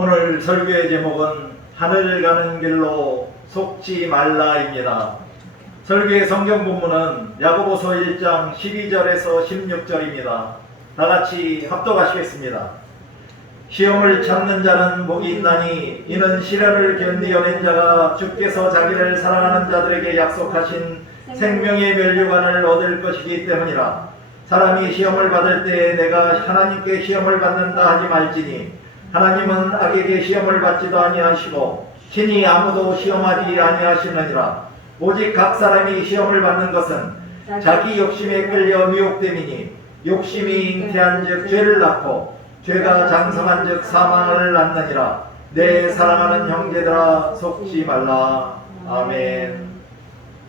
오늘 설교의 제목은 하늘 가는 길로 속지 말라입니다. 설교의 성경 본문은 야고보서 1장 12절에서 16절입니다. 다같이 합독하시겠습니다. 시험을 참는 자는 복이 있나니 이는 시련을 견디어낸 자가 주께서 자기를 사랑하는 자들에게 약속하신 생명의 면류관을 얻을 것이기 때문이라. 사람이 시험을 받을 때 내가 하나님께 시험을 받는다 하지 말지니 하나님은 악에게 시험을 받지도 아니하시고 신이 아무도 시험하지 아니하시느니라. 오직 각 사람이 시험을 받는 것은 자기 욕심에 끌려 미혹됨이니 욕심이 잉태한즉 죄를 낳고 죄가 장성한즉 사망을 낳느니라. 내 사랑하는 형제들아 속지 말라. 아멘.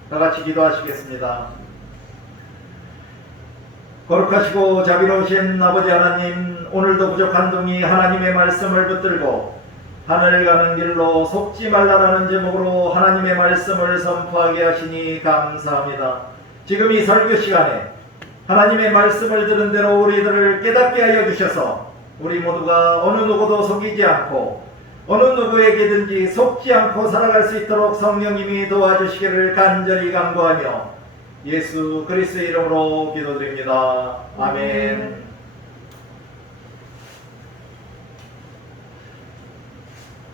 다같이 기도하시겠습니다. 거룩하시고 자비로우신 아버지 하나님, 오늘도 부족한 동이 하나님의 말씀을 붙들고 하늘 가는 길로 속지 말라라는 제목으로 하나님의 말씀을 선포하게 하시니 감사합니다. 지금 이 설교 시간에 하나님의 말씀을 들은 대로 우리들을 깨닫게 하여 주셔서 우리 모두가 어느 누구도 속이지 않고 어느 누구에게든지 속지 않고 살아갈 수 있도록 성령님이 도와주시기를 간절히 간구하며 예수 그리스도의 이름으로 기도드립니다. 아멘.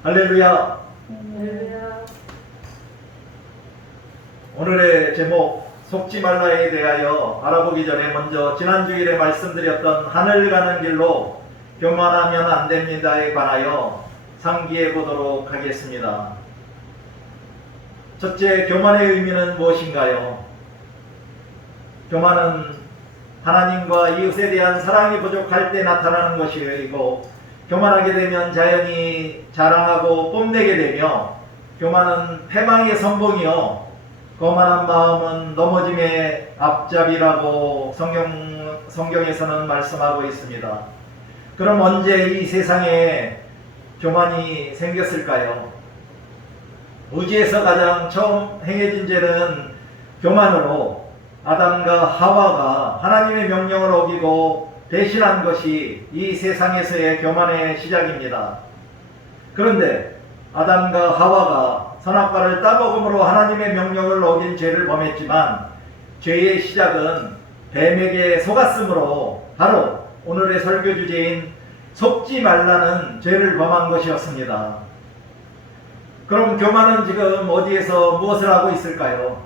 할렐루야. 오늘의 제목 속지 말라에 대하여 알아보기 전에 먼저 지난주일에 말씀드렸던 하늘 가는 길로 교만하면 안 됩니다에 관하여 상기해 보도록 하겠습니다. 첫째, 교만의 의미는 무엇인가요? 교만은 하나님과 이웃에 대한 사랑이 부족할 때 나타나는 것이고, 교만하게 되면 자연히 자랑하고 뽐내게 되며, 교만은 패망의 선봉이요 거만한 마음은 넘어짐의 앞잡이라고 성경에서는 말씀하고 있습니다. 그럼 언제 이 세상에 교만이 생겼을까요? 우주에서 가장 처음 행해진 죄는 교만으로 아담과 하와가 하나님의 명령을 어기고 배신한 것이 이 세상에서의 교만의 시작입니다. 그런데 아담과 하와가 선악과를 따먹음으로 하나님의 명령을 어긴 죄를 범했지만 죄의 시작은 뱀에게 속았으므로 바로 오늘의 설교 주제인 속지 말라는 죄를 범한 것이었습니다. 그럼 교만은 지금 어디에서 무엇을 하고 있을까요?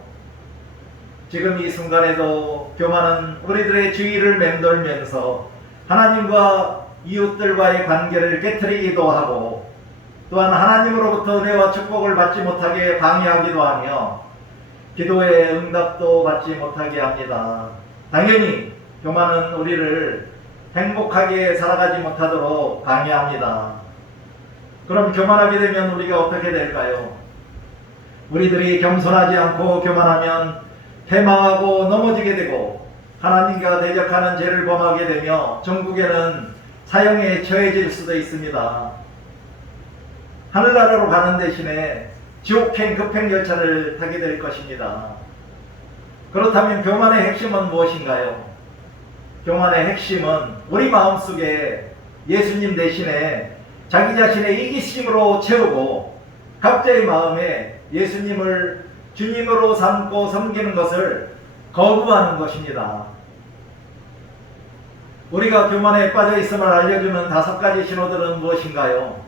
지금 이 순간에도 교만은 우리들의 주위를 맴돌면서 하나님과 이웃들과의 관계를 깨트리기도 하고, 또한 하나님으로부터 은혜와 축복을 받지 못하게 방해하기도 하며 기도의 응답도 받지 못하게 합니다. 당연히 교만은 우리를 행복하게 살아가지 못하도록 방해합니다. 그럼 교만하게 되면 우리가 어떻게 될까요? 우리들이 겸손하지 않고 교만하면 패망하고 넘어지게 되고 하나님과 대적하는 죄를 범하게 되며 전국에는 사형에 처해질 수도 있습니다. 하늘나라로 가는 대신에 지옥행 급행열차를 타게 될 것입니다. 그렇다면 교만의 핵심은 무엇인가요? 교만의 핵심은 우리 마음속에 예수님 대신에 자기 자신의 이기심으로 채우고 각자의 마음에 예수님을 주님으로 삼고 섬기는 것을 거부하는 것입니다. 우리가 교만에 빠져 있음을 알려주는 5가지 신호들은 무엇인가요?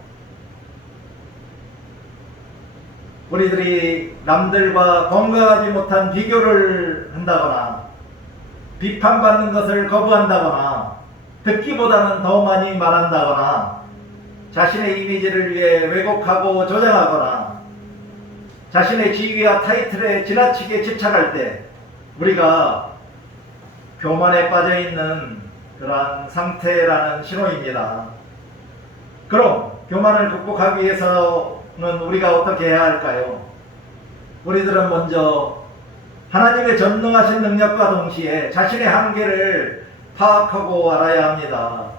우리들이 남들과 건강하지 못한 비교를 한다거나 비판받는 것을 거부한다거나 듣기보다는 더 많이 말한다거나 자신의 이미지를 위해 왜곡하고 조장하거나 자신의 지위와 타이틀에 지나치게 집착할 때 우리가 교만에 빠져 있는 그러한 상태라는 신호입니다. 그럼 교만을 극복하기 위해서는 우리가 어떻게 해야 할까요? 우리들은 먼저 하나님의 전능하신 능력과 동시에 자신의 한계를 파악하고 알아야 합니다.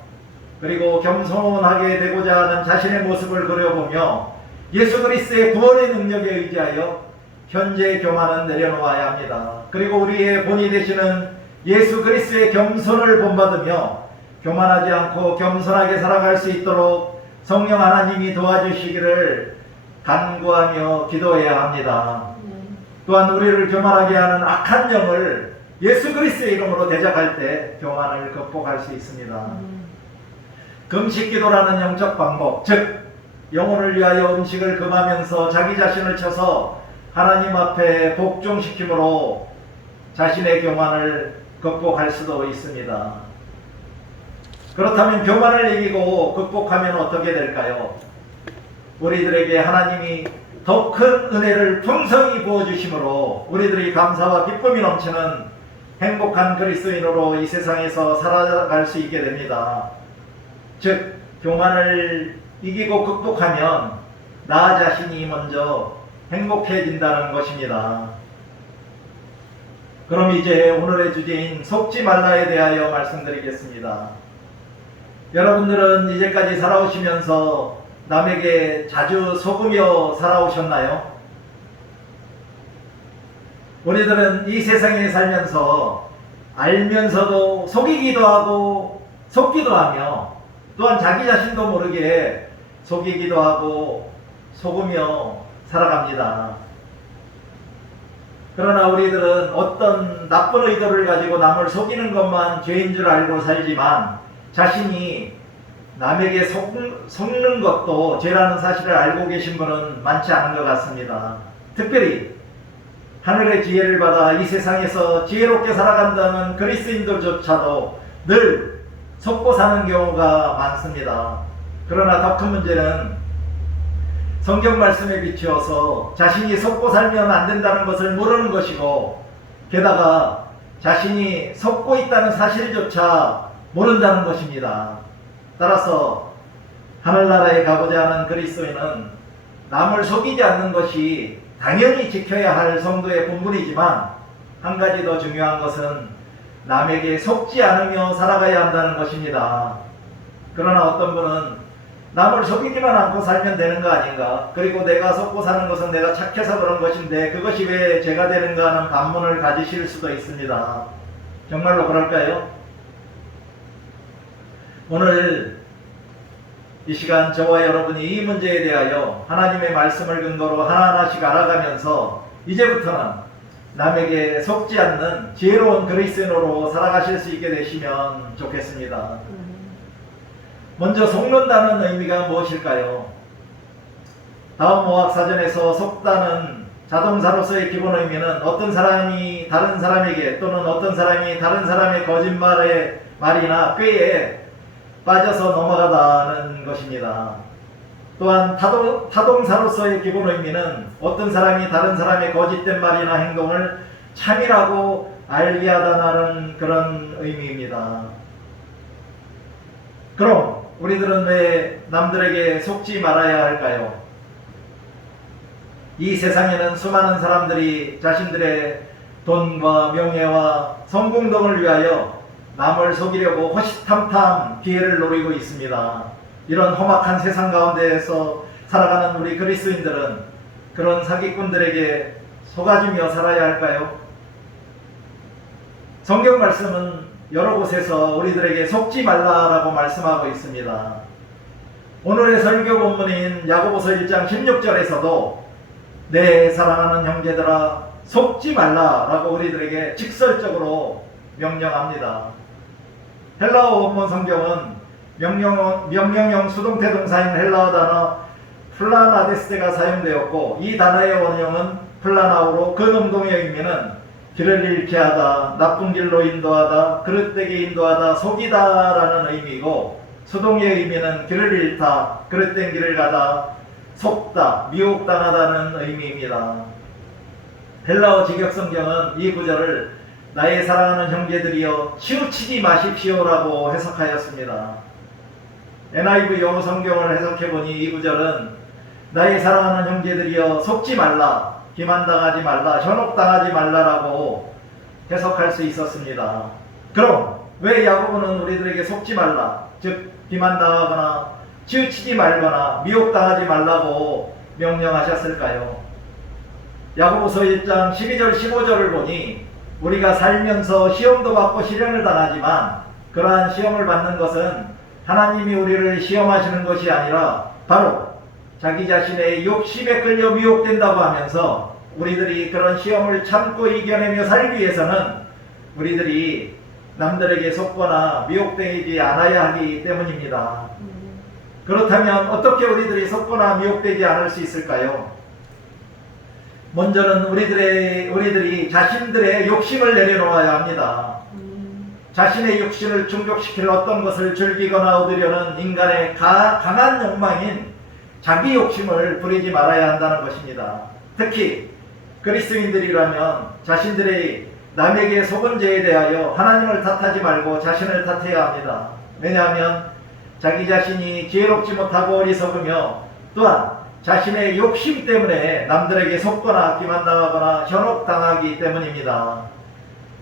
그리고 겸손하게 되고자 하는 자신의 모습을 그려보며 예수 그리스도의 구원의 능력에 의지하여 현재의 교만은 내려놓아야 합니다. 그리고 우리의 본이 되시는 예수 그리스도의 겸손을 본받으며 교만하지 않고 겸손하게 살아갈 수 있도록 성령 하나님이 도와주시기를 간구하며 기도해야 합니다. 또한 우리를 교만하게 하는 악한 영을 예수 그리스도의 이름으로 대적할 때 교만을 극복할 수 있습니다. 금식 기도라는 영적 방법, 즉 영혼을 위하여 음식을 금하면서 자기 자신을 쳐서 하나님 앞에 복종시킴으로 자신의 교만을 극복할 수도 있습니다. 그렇다면 교만을 이기고 극복하면 어떻게 될까요? 우리들에게 하나님이 더 큰 은혜를 풍성히 부어주심으로 우리들이 감사와 기쁨이 넘치는 행복한 그리스도인으로 이 세상에서 살아갈 수 있게 됩니다. 즉 교만을 이기고 극복하면 나 자신이 먼저 행복해진다는 것입니다. 그럼 이제 오늘의 주제인 속지 말라에 대하여 말씀드리겠습니다. 여러분들은 이제까지 살아오시면서 남에게 자주 속으며 살아오셨나요? 우리들은 이 세상에 살면서 알면서도 속이기도 하고 속기도 하며 또한 자기 자신도 모르게 속이기도 하고 속으며 살아갑니다. 그러나 우리들은 어떤 나쁜 의도를 가지고 남을 속이는 것만 죄인 줄 알고 살지만 자신이 남에게 속는 것도 죄라는 사실을 알고 계신 분은 많지 않은 것 같습니다. 특별히 하늘의 지혜를 받아 이 세상에서 지혜롭게 살아간다는 그리스도인들조차도 늘 속고 사는 경우가 많습니다. 그러나 더 큰 문제는 성경 말씀에 비추어서 자신이 속고 살면 안 된다는 것을 모르는 것이고 게다가 자신이 속고 있다는 사실조차 모른다는 것입니다. 따라서 하늘나라에 가고자 하는 그리스도인은 남을 속이지 않는 것이 당연히 지켜야 할 성도의 본분이지만 한 가지 더 중요한 것은 남에게 속지 않으며 살아가야 한다는 것입니다. 그러나 어떤 분은 남을 속이지만 않고 살면 되는 거 아닌가? 그리고 내가 속고 사는 것은 내가 착해서 그런 것인데 그것이 왜 죄가 되는가 하는 반문을 가지실 수도 있습니다. 정말로 그럴까요? 오늘 이 시간 저와 여러분이 이 문제에 대하여 하나님의 말씀을 근거로 하나하나씩 알아가면서 이제부터는 남에게 속지 않는 지혜로운 그리스도인으로 살아가실 수 있게 되시면 좋겠습니다. 먼저 속는다는 의미가 무엇일까요? 다음 모학사전에서 속다는 자동사로서의 기본 의미는 어떤 사람이 다른 사람에게 또는 어떤 사람이 다른 사람의 거짓말의 말이나 꾀에 빠져서 넘어가다는 것입니다. 또한 타동사로서의 기본 의미는 어떤 사람이 다른 사람의 거짓된 말이나 행동을 참이라고 알게 하다는 그런 의미입니다. 그럼 우리들은 왜 남들에게 속지 말아야 할까요? 이 세상에는 수많은 사람들이 자신들의 돈과 명예와 성공 등을 위하여 남을 속이려고 호시탐탐 기회를 노리고 있습니다. 이런 험악한 세상 가운데에서 살아가는 우리 그리스도인들은 그런 사기꾼들에게 속아주며 살아야 할까요? 성경 말씀은 여러 곳에서 우리들에게 속지 말라라고 말씀하고 있습니다. 오늘의 설교 본문인 야고보서 1장 16절에서도 내 사랑하는 형제들아 속지 말라라고 우리들에게 직설적으로 명령합니다. 헬라어 원문 성경은 명령형 수동태 동사인 헬라어 단어 플라나데스가 사용되었고 이 단어의 원형은 플라나우로 그 능동의 의미는 길을 잃게 하다, 나쁜 길로 인도하다, 그릇되게 인도하다, 속이다 라는 의미이고 수동의 의미는 길을 잃다, 그릇된 길을 가다, 속다, 미혹당하다는 의미입니다. 헬라어 직역성경은 이 구절을 나의 사랑하는 형제들이여 치우치지 마십시오라고 해석하였습니다. NIV 영어 성경을 해석해보니 이 구절은 나의 사랑하는 형제들이여 속지 말라, 기만당하지 말라, 현혹당하지 말라라고 해석할 수 있었습니다. 그럼 왜 야고보는 우리들에게 속지 말라, 즉 기만당하거나 치우치지 말거나 미혹당하지 말라고 명령하셨을까요? 야고보서 1장 12절 15절을 보니 우리가 살면서 시험도 받고 시련을 당하지만 그러한 시험을 받는 것은 하나님이 우리를 시험하시는 것이 아니라 바로 자기 자신의 욕심에 끌려 미혹된다고 하면서 우리들이 그런 시험을 참고 이겨내며 살기 위해서는 우리들이 남들에게 속거나 미혹되지 않아야 하기 때문입니다. 그렇다면 어떻게 우리들이 속거나 미혹되지 않을 수 있을까요? 먼저는 우리들이 자신들의 욕심을 내려놓아야 합니다. 자신의 욕심을 충족시킬 어떤 것을 즐기거나 얻으려는 인간의 강한 욕망인 자기 욕심을 부리지 말아야 한다는 것입니다. 특히 그리스도인들이라면 자신들의 남에게 속은 죄에 대하여 하나님을 탓하지 말고 자신을 탓해야 합니다. 왜냐하면 자기 자신이 지혜롭지 못하고 어리석으며 또한 자신의 욕심 때문에 남들에게 속거나 기만당하거나 현혹당하기 때문입니다.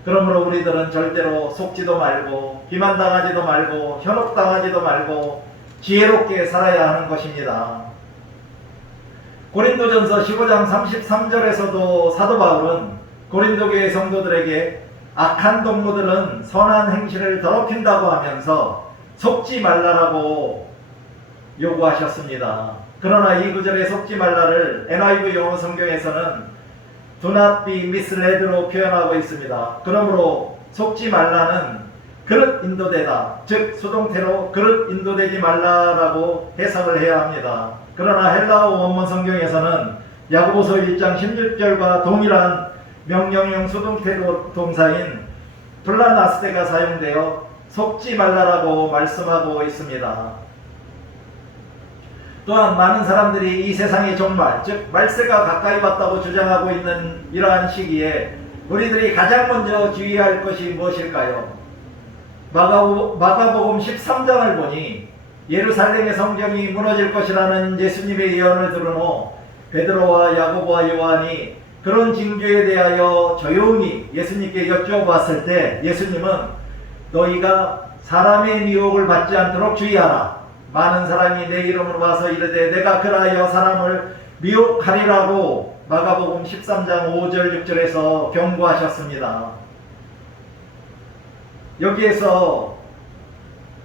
그러므로 우리들은 절대로 속지도 말고 기만당하지도 말고 현혹당하지도 말고 지혜롭게 살아야 하는 것입니다. 고린도전서 15장 33절에서도 사도 바울은 고린도교의 성도들에게 악한 동무들은 선한 행실을 더럽힌다고 하면서 속지 말라라고 요구하셨습니다. 그러나 이 구절에 속지 말라를 NIV 영어 성경에서는 Do not be misled로 표현하고 있습니다. 그러므로 속지 말라는 그릇 인도되다, 즉 수동태로 그릇 인도되지 말라라고 해석을 해야 합니다. 그러나 헬라어 원문 성경에서는 야고보서 1장 16절과 동일한 명령형 수동태로 동사인 플라나스테가 사용되어 속지 말라라고 말씀하고 있습니다. 또한 많은 사람들이 이 세상의 종말, 즉 말세가 가까이 왔다고 주장하고 있는 이러한 시기에 우리들이 가장 먼저 주의할 것이 무엇일까요? 마가복음 13장을 보니 예루살렘의 성경이 무너질 것이라는 예수님의 예언을 들은 후 베드로와 야고보와 요한이 그런 징조에 대하여 조용히 예수님께 여쭤봤을 때 예수님은 너희가 사람의 미혹을 받지 않도록 주의하라. 많은 사람이 내 이름으로 와서 이르되 내가 그라하여 사람을 미혹하리라고 마가복음 13장 5절 6절에서 경고하셨습니다. 여기에서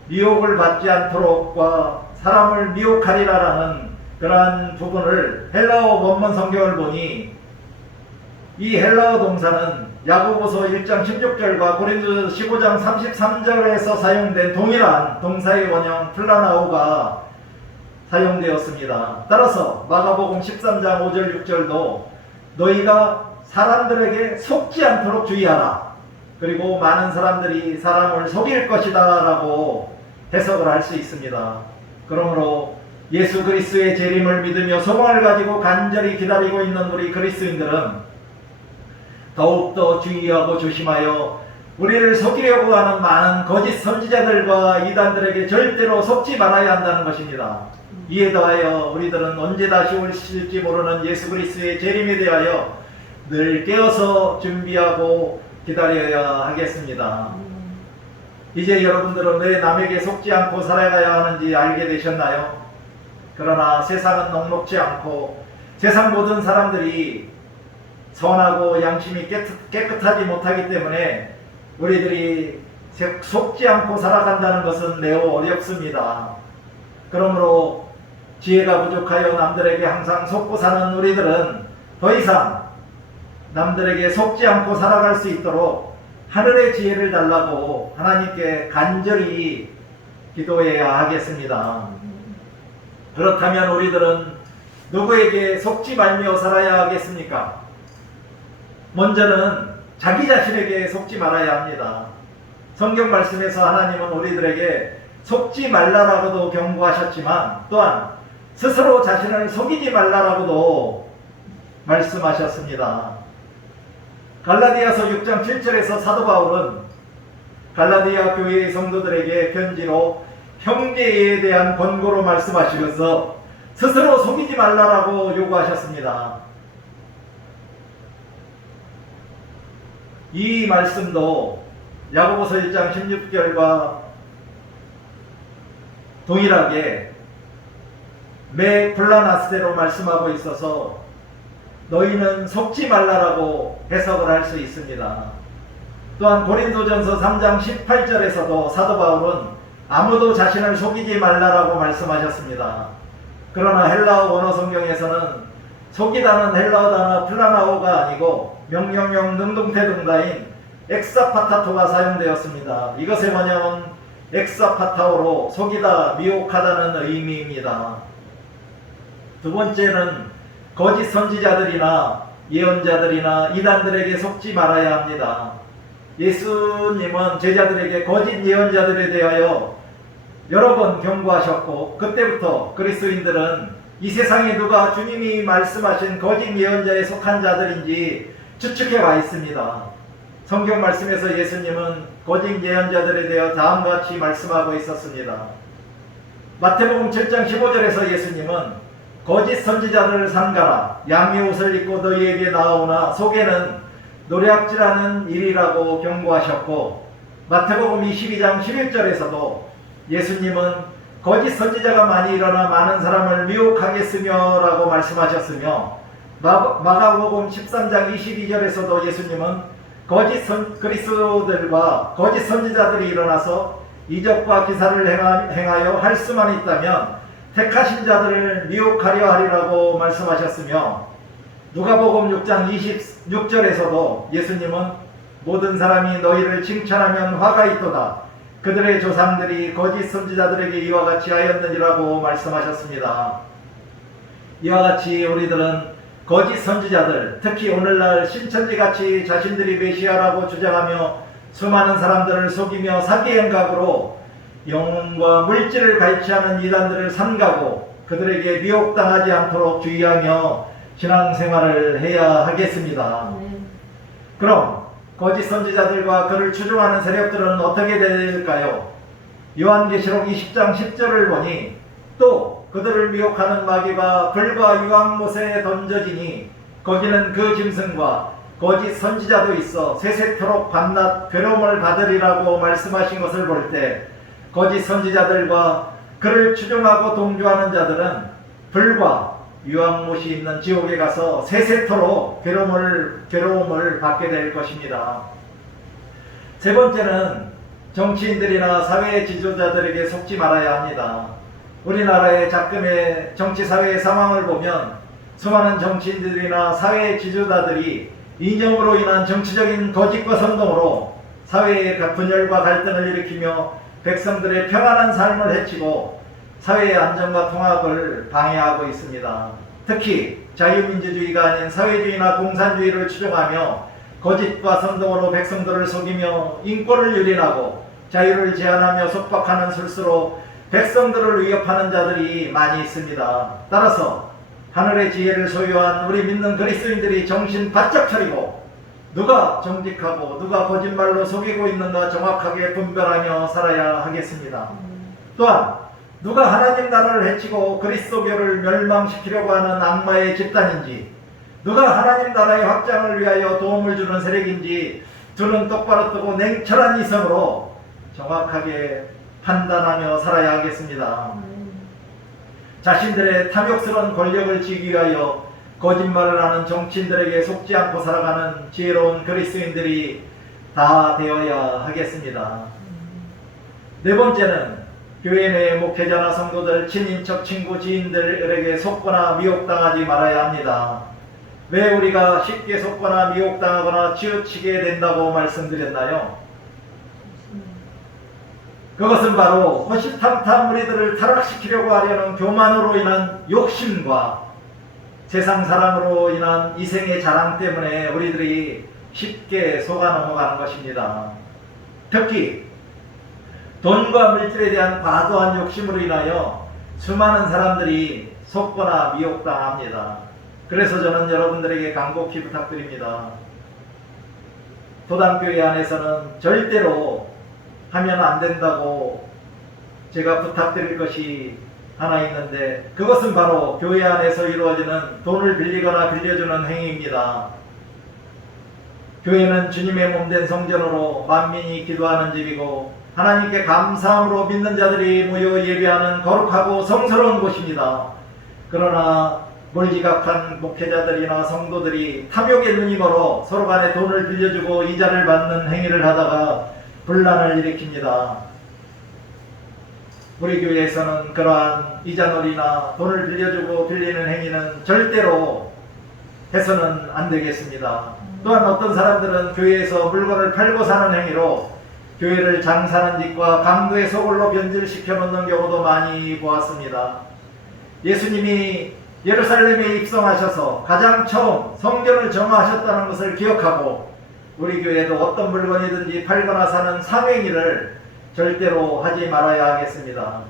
미혹을 받지 않도록과 사람을 미혹하리라라는 그러한 부분을 헬라어 원문 성경을 보니 이 헬라어 동사는 야고보서 1장 16절과 고린도서 15장 33절에서 사용된 동일한 동사의 원형 플라나오가 사용되었습니다. 따라서 마가복음 13장 5절 6절도 너희가 사람들에게 속지 않도록 주의하라. 그리고 많은 사람들이 사람을 속일 것이다 라고 해석을 할 수 있습니다. 그러므로 예수 그리스도의 재림을 믿으며 소망을 가지고 간절히 기다리고 있는 우리 그리스도인들은 더욱더 주의하고 조심하여 우리를 속이려고 하는 많은 거짓 선지자들과 이단들에게 절대로 속지 말아야 한다는 것입니다. 이에 더하여 우리들은 언제 다시 오실지 모르는 예수 그리스도의 재림에 대하여 늘 깨어서 준비하고 기다려야 하겠습니다. 이제 여러분들은 왜 남에게 속지 않고 살아가야 하는지 알게 되셨나요? 그러나 세상은 녹록지 않고 세상 모든 사람들이 선하고 양심이 깨끗하지 못하기 때문에 우리들이 속지 않고 살아간다는 것은 매우 어렵습니다. 그러므로 지혜가 부족하여 남들에게 항상 속고 사는 우리들은 더 이상 남들에게 속지 않고 살아갈 수 있도록 하늘의 지혜를 달라고 하나님께 간절히 기도해야 하겠습니다. 그렇다면 우리들은 누구에게 속지 말며 살아야 하겠습니까? 먼저는 자기 자신에게 속지 말아야 합니다. 성경 말씀에서 하나님은 우리들에게 속지 말라라고도 경고하셨지만 또한 스스로 자신을 속이지 말라라고도 말씀하셨습니다. 갈라디아서 6장 7절에서 사도 바울은 갈라디아 교회의 성도들에게 편지로 형제에 대한 권고로 말씀하시면서 스스로 속이지 말라라고 요구하셨습니다. 이 말씀도 야고보서 1장 16절과 동일하게 매 플라나스대로 말씀하고 있어서 너희는 속지 말라라고 해석을 할 수 있습니다. 또한 고린도전서 3장 18절에서도 사도 바울은 아무도 자신을 속이지 말라라고 말씀하셨습니다. 그러나 헬라어 원어 성경에서는 속이다는 헬라어 단어 플라나오가 아니고 명령형 능동태 동사인 엑사파타토가 사용되었습니다. 이것의 번역은 엑사파타오로 속이다, 미혹하다는 의미입니다. 두 번째는 거짓 선지자들이나 예언자들이나 이단들에게 속지 말아야 합니다. 예수님은 제자들에게 거짓 예언자들에 대하여 여러 번 경고하셨고, 그때부터 그리스도인들은 이 세상에 누가 주님이 말씀하신 거짓 예언자에 속한 자들인지 추측해 와 있습니다. 성경 말씀에서 예수님은 거짓 예언자들에 대해 다음과 같이 말씀하고 있었습니다. 마태복음 7장 15절에서 예수님은 거짓 선지자들을 삼가라. 양의 옷을 입고 너희에게 나오나 속에는 노략질하는 일이라고 경고하셨고, 마태복음 22장 11절에서도 예수님은 거짓 선지자가 많이 일어나 많은 사람을 미혹하겠으며 라고 말씀하셨으며, 마가복음 13장 22절에서도 예수님은 거짓 그리스도들과 거짓 선지자들이 일어나서 이적과 기사를 행하여 할 수만 있다면 택하신 자들을 미혹하려 하리라고 말씀하셨으며, 누가복음 6장 26절에서도 예수님은 모든 사람이 너희를 칭찬하면 화가 있도다. 그들의 조상들이 거짓 선지자들에게 이와 같이 하였느니라고 말씀하셨습니다. 이와 같이 우리들은 거짓 선지자들, 특히 오늘날 신천지같이 자신들이 메시아라고 주장하며 수많은 사람들을 속이며 사기 행각으로 영혼과 물질을 갈취하는 이단들을 삼가고 그들에게 미혹당하지 않도록 주의하며 신앙생활을 해야 하겠습니다. 그럼 거짓 선지자들과 그를 추종하는 세력들은 어떻게 될까요? 요한계시록 20장 10절을 보니 또 그들을 미혹하는 마귀가 불과 유황못에 던져지니 거기는 그 짐승과 거짓 선지자도 있어 세세토록 밤낮 괴로움을 받으리라고 말씀하신 것을 볼 때, 거짓 선지자들과 그를 추종하고 동조하는 자들은 불과 유황못이 있는 지옥에 가서 세세토록 괴로움을 받게 될 것입니다. 세 번째는 정치인들이나 사회 지도자들에게 속지 말아야 합니다. 우리나라의 작금의 정치사회의 상황을 보면 수많은 정치인들이나 사회 지도자들이 이념으로 인한 정치적인 거짓과 선동으로 사회의 분열과 갈등을 일으키며 백성들의 평안한 삶을 해치고 사회의 안정과 통합을 방해하고 있습니다. 특히 자유민주주의가 아닌 사회주의나 공산주의를 추종하며 거짓과 선동으로 백성들을 속이며 인권을 유린하고 자유를 제한하며 속박하는 술수로 백성들을 위협하는 자들이 많이 있습니다. 따라서 하늘의 지혜를 소유한 우리 믿는 그리스도인들이 정신 바짝 차리고 누가 정직하고 누가 거짓말로 속이고 있는가 정확하게 분별하며 살아야 하겠습니다. 또한 누가 하나님 나라를 해치고 그리스도교를 멸망시키려고 하는 악마의 집단인지, 누가 하나님 나라의 확장을 위하여 도움을 주는 세력인지 두 눈 똑바로 뜨고 냉철한 이성으로 정확하게 판단하며 살아야 하겠습니다. 자신들의 탐욕스러운 권력을 지기 위하여 거짓말을 하는 정치인들에게 속지 않고 살아가는 지혜로운 그리스도인들이 다 되어야 하겠습니다. 네 번째는 교회 내 목회자나 성도들, 친인척, 친구, 지인들에게 속거나 미혹당하지 말아야 합니다. 왜 우리가 쉽게 속거나 미혹당하거나 치우치게 된다고 말씀드렸나요? 그것은 바로 호시탐탐 우리들을 타락시키려고 하려는 교만으로 인한 욕심과 세상 사랑으로 인한 이생의 자랑 때문에 우리들이 쉽게 속아 넘어가는 것입니다. 특히 돈과 물질에 대한 과도한 욕심으로 인하여 수많은 사람들이 속거나 미혹당합니다. 그래서 저는 여러분들에게 간곡히 부탁드립니다. 도당교회 안에서는 절대로 하면 안 된다고 제가 부탁드릴 것이 하나 있는데, 그것은 바로 교회 안에서 이루어지는 돈을 빌리거나 빌려주는 행위입니다. 교회는 주님의 몸된 성전으로 만민이 기도하는 집이고 하나님께 감사함으로 믿는 자들이 모여 예배하는 거룩하고 성스러운 곳입니다. 그러나 몰지각한 목회자들이나 성도들이 탐욕의 눈이 멀어 서로 간에 돈을 빌려주고 이자를 받는 행위를 하다가 분란을 일으킵니다. 우리 교회에서는 그러한 이자놀이나 돈을 빌려주고 빌리는 행위는 절대로 해서는 안 되겠습니다. 또한 어떤 사람들은 교회에서 물건을 팔고 사는 행위로 교회를 장사하는 짓과 강도의 소굴로 변질시켜 놓는 경우도 많이 보았습니다. 예수님이 예루살렘에 입성하셔서 가장 처음 성전을 정화하셨다는 것을 기억하고 우리 교회도 어떤 물건이든지 팔거나 사는 상행위를 절대로 하지 말아야 하겠습니다.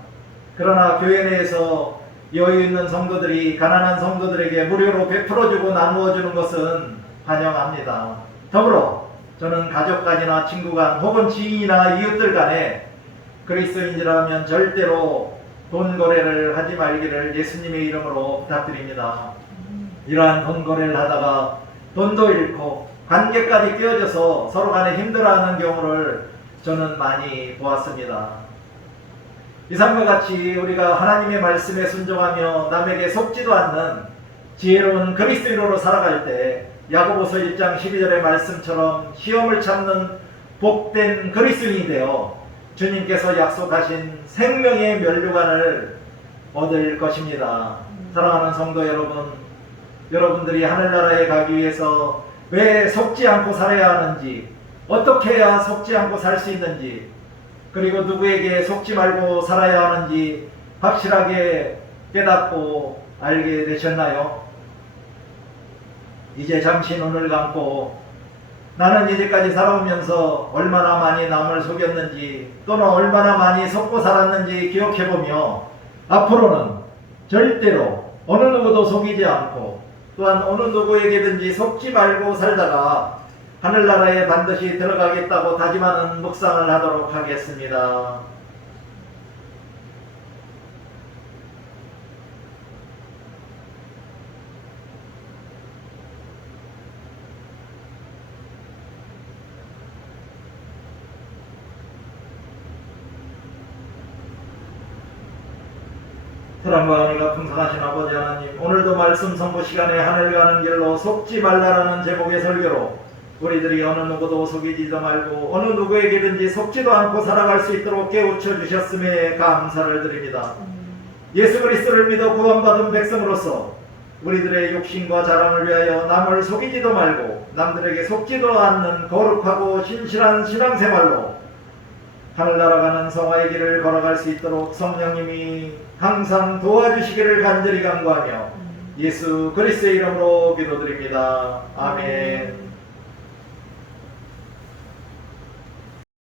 그러나 교회 내에서 여유 있는 성도들이 가난한 성도들에게 무료로 베풀어주고 나누어주는 것은 환영합니다. 더불어 저는 가족 간이나 친구 간 혹은 지인이나 이웃들 간에 그리스도인이라면 절대로 돈 거래를 하지 말기를 예수님의 이름으로 부탁드립니다. 이러한 돈 거래를 하다가 돈도 잃고 관계까지 깨어져서 서로 간에 힘들어하는 경우를 저는 많이 보았습니다. 이상과 같이 우리가 하나님의 말씀에 순종하며 남에게 속지도 않는 지혜로운 그리스도인으로 살아갈 때 야고보서 1장 12절의 말씀처럼 시험을 참는 복된 그리스도인이 되어 주님께서 약속하신 생명의 면류관을 얻을 것입니다. 사랑하는 성도 여러분, 여러분들이 하늘나라에 가기 위해서 왜 속지 않고 살아야 하는지, 어떻게 해야 속지 않고 살 수 있는지, 그리고 누구에게 속지 말고 살아야 하는지 확실하게 깨닫고 알게 되셨나요? 이제 잠시 눈을 감고 나는 이제까지 살아오면서 얼마나 많이 남을 속였는지 또는 얼마나 많이 속고 살았는지 기억해보며 앞으로는 절대로 어느 누구도 속이지 않고 또한 어느 누구에게든지 속지 말고 살다가 하늘나라에 반드시 들어가겠다고 다짐하는 묵상을 하도록 하겠습니다. 사랑과 은혜가 풍성하신 아버지 하나님, 오늘도 말씀 선포 시간에 하늘 가는 길로 속지 말라라는 제목의 설교로 우리들이 어느 누구도 속이지도 말고 어느 누구에게든지 속지도 않고 살아갈 수 있도록 깨우쳐 주셨음에 감사를 드립니다. 예수 그리스도를 믿어 구원받은 백성으로서 우리들의 욕심과 자랑을 위하여 남을 속이지도 말고 남들에게 속지도 않는 거룩하고 신실한 신앙생활로 하늘나라 가는 성화의 길을 걸어갈 수 있도록 성령님이 항상 도와주시기를 간절히 간구하며 예수 그리스도의 이름으로 기도드립니다. 아멘.